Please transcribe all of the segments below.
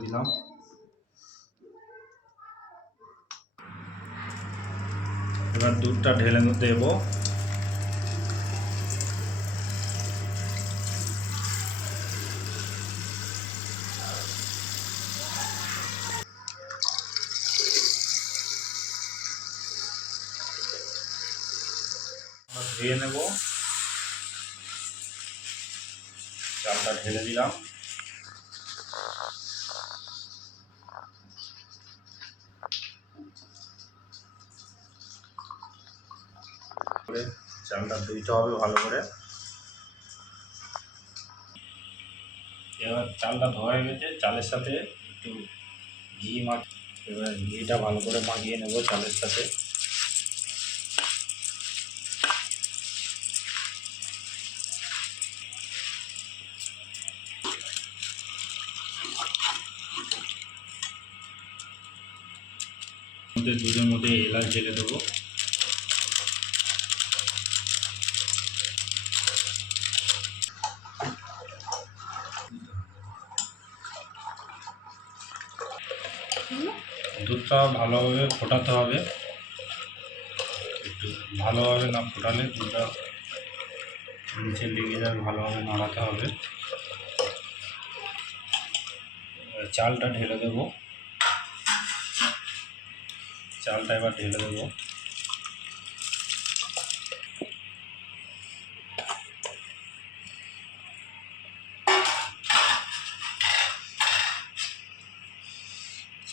দিলাম এবার দুধটা ঢেলে দেবো। ধুয়ে নেব। চালটা ঢেলে দিলাম। চালটা ধুইতে হবে ভালো করে। এবার চালটা ধোয়া গেছে, চালের সাথে একটু ঘি মাখ এবার ঘিটা ভালো করে মাখিয়ে নেব চালের সাথে। দুধের মধ্যে এলাচ ঢেলে দেবো। দুধটা ভালোভাবে ফোটাতে হবে। একটু ভালোভাবে না ফোটালে দুধটা নিচে লেগে যাবে ভালোভাবে নাড়াতে হবে। চালটা ঢেলে দেবো। চালটা এবার ঢেলে দেবো।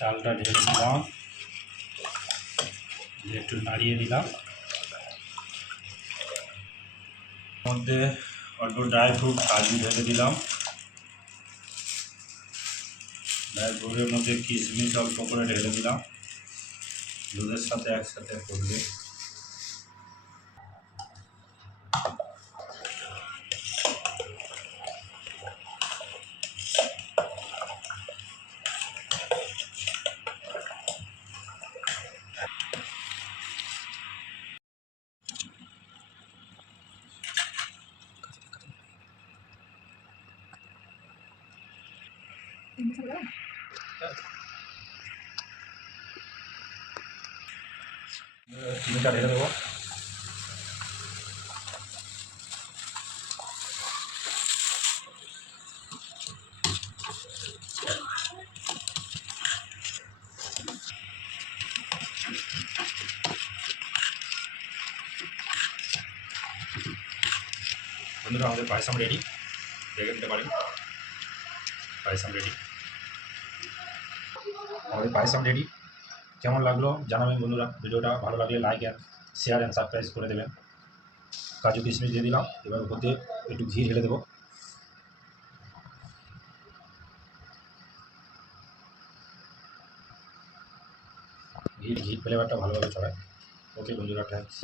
চালটা ঢেলে দিলাম। একটু নাড়িয়ে দিলাম। মধ্যে অল্প ড্রাই ফ্রুট কাজু ঢেলে দিলাম। ড্রাই ফ্রুটের মধ্যে কিশমিশ অল্প করে ঢেলে দিলাম। দুধের সাথে একসাথে করবে ঢেলে দেবো বন্ধুরা আমাদের পায়সাম রেডি দেখে নিতে পারেন। পায়সাম রেডি আমাদের পায়সাম রেডি কেমন লাগল জানাবেন বন্ধুরা। ভিডিওটা ভালো লাগলে like and share and subscribe করে দেবেন। কাজু কিশমিশ দিয়ে দিলাম, এবার উপর দিয়ে একটু ঘি ঢেলে দেবো। ঘি ঘি ফ্লেভারটা ভালোভাবে চড়ায় ওকে বন্ধুরা থ্যাংকস